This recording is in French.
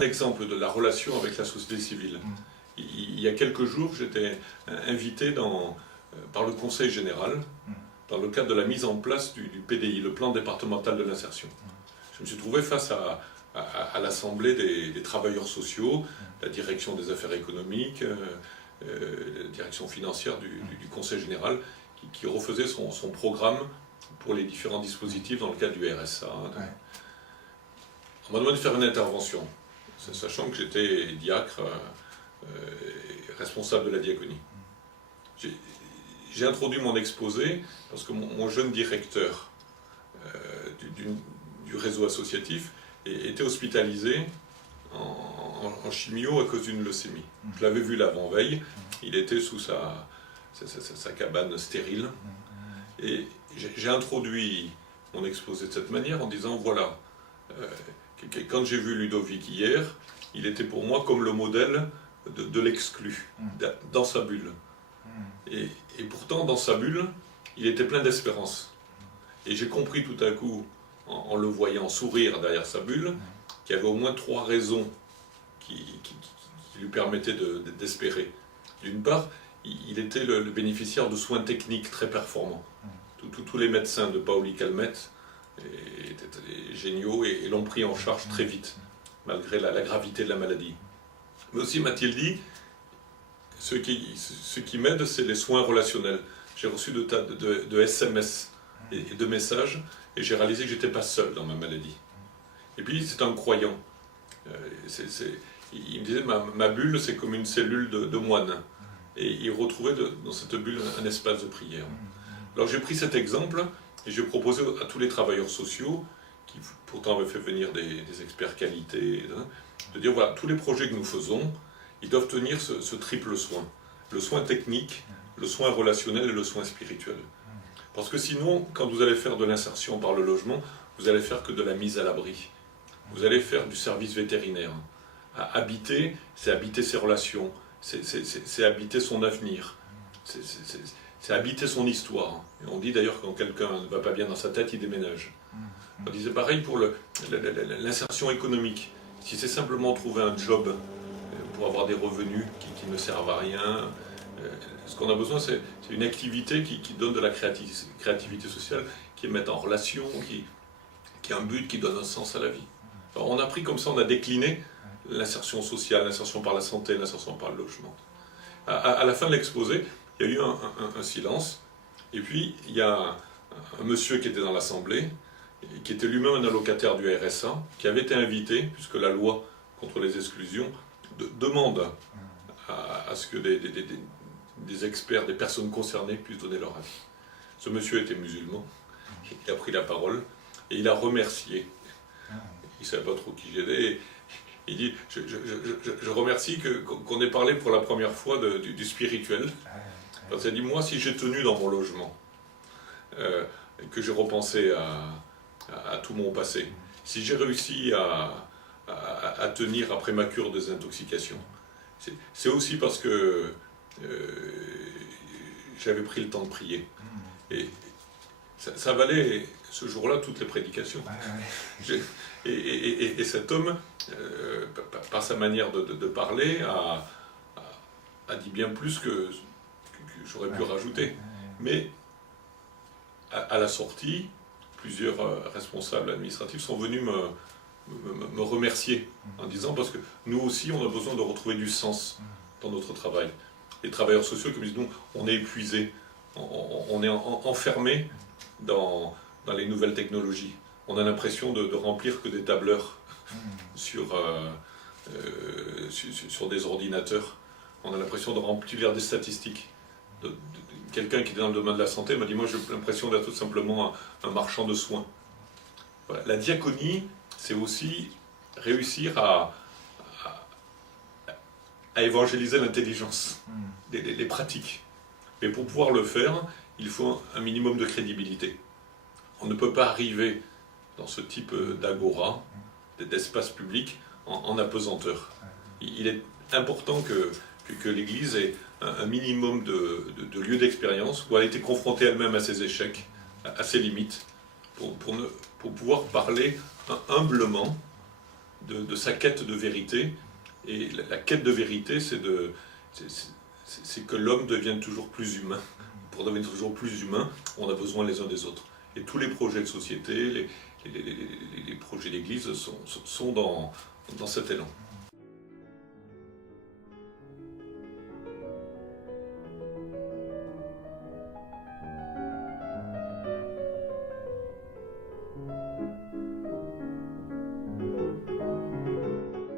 un exemple de la relation avec la société civile. Il y a quelques jours, j'étais invité par le Conseil général dans le cadre de la mise en place du PDI, le plan départemental de l'insertion. Je me suis trouvé face à l'Assemblée des travailleurs sociaux, la direction des affaires économiques, la direction financière du Conseil général, qui refaisait son programme pour les différents dispositifs dans le cadre du RSA. On m'a demandé de faire une intervention, sachant que j'étais diacre, responsable de la diaconie. J'ai introduit mon exposé parce que mon jeune directeur du réseau associatif était hospitalisé en chimio à cause d'une leucémie. Je l'avais vu l'avant-veille, il était sous sa cabane stérile. Et j'ai introduit mon exposé de cette manière en disant, voilà, quand j'ai vu Ludovic hier, il était pour moi comme le modèle de l'exclu, dans sa bulle. Et pourtant, dans sa bulle, il était plein d'espérance. Et j'ai compris tout à coup, en le voyant sourire derrière sa bulle, qu'il y avait au moins 3 raisons qui lui permettaient d'espérer. D'une part, il était le bénéficiaire de soins techniques très performants. Tous les médecins de Paoli Calmette étaient géniaux et l'ont pris en charge très vite, malgré la gravité de la maladie. Mais aussi, m'a-t-il dit, ce qui m'aide, c'est les soins relationnels. J'ai reçu de SMS et de messages, et j'ai réalisé que je n'étais pas seul dans ma maladie. Et puis, c'est un croyant. Il me disait, ma bulle, c'est comme une cellule de moine. Et il retrouvait dans cette bulle un espace de prière. Alors j'ai pris cet exemple, et j'ai proposé à tous les travailleurs sociaux, qui pourtant avaient fait venir des experts qualité, de dire, voilà, tous les projets que nous faisons, ils doivent tenir ce triple soin. Le soin technique, le soin relationnel et le soin spirituel. Parce que sinon, quand vous allez faire de l'insertion par le logement, vous allez faire que de la mise à l'abri. Vous allez faire du service vétérinaire. Habiter, c'est habiter ses relations, c'est habiter son avenir, c'est habiter son histoire. Et on dit d'ailleurs que quand quelqu'un ne va pas bien dans sa tête, il déménage. On disait pareil pour l'insertion économique. Si c'est simplement trouver un job pour avoir des revenus qui ne servent à rien, ce qu'on a besoin, c'est une activité qui donne de la créativité sociale, qui met en relation, qui a un but, qui donne un sens à la vie. Alors on a pris comme ça, on a décliné l'insertion sociale, l'insertion par la santé, l'insertion par le logement. À la fin de l'exposé, il y a eu un silence, et puis il y a un monsieur qui était dans l'Assemblée, qui était lui-même un allocataire du RSA, qui avait été invité, puisque la loi contre les exclusions demande à ce que des experts, des personnes concernées puissent donner leur avis. Ce monsieur était musulman, il a pris la parole, et il a remercié. Il ne savait pas trop qui j'étais. Il dit, je remercie qu'on ait parlé pour la première fois du spirituel. Parce qu'il dit, moi, si j'ai tenu dans mon logement, que j'ai repensé à tout mon passé, si j'ai réussi à tenir après ma cure des intoxications, c'est aussi parce que j'avais pris le temps de prier. Et ça valait ce jour-là toutes les prédications. Et cet homme, par sa manière de parler, a dit bien plus que j'aurais pu rajouter. Mais à la sortie, plusieurs responsables administratifs sont venus me remercier en disant, parce que nous aussi on a besoin de retrouver du sens dans notre travail. Les travailleurs sociaux qui me disent, nous, on est épuisés, on est enfermés dans les nouvelles technologies. On a l'impression de remplir que des tableurs sur des ordinateurs. On a l'impression de remplir des statistiques. Quelqu'un qui est dans le domaine de la santé m'a dit, moi j'ai l'impression d'être tout simplement un marchand de soins. Voilà. La diaconie, c'est aussi réussir à évangéliser l'intelligence, les pratiques. Mais pour pouvoir le faire, il faut un minimum de crédibilité. On ne peut pas arriver dans ce type d'agora, d'espace public, en apesanteur. Il est important que l'Église ait un minimum de lieux d'expérience où elle a été confrontée elle-même à ses échecs, à ses limites, pour pouvoir parler humblement de sa quête de vérité. Et la quête de vérité, c'est que l'homme devienne toujours plus humain. Pour devenir toujours plus humain, on a besoin les uns des autres. Et tous les projets de société, les projets d'église sont dans cet élan.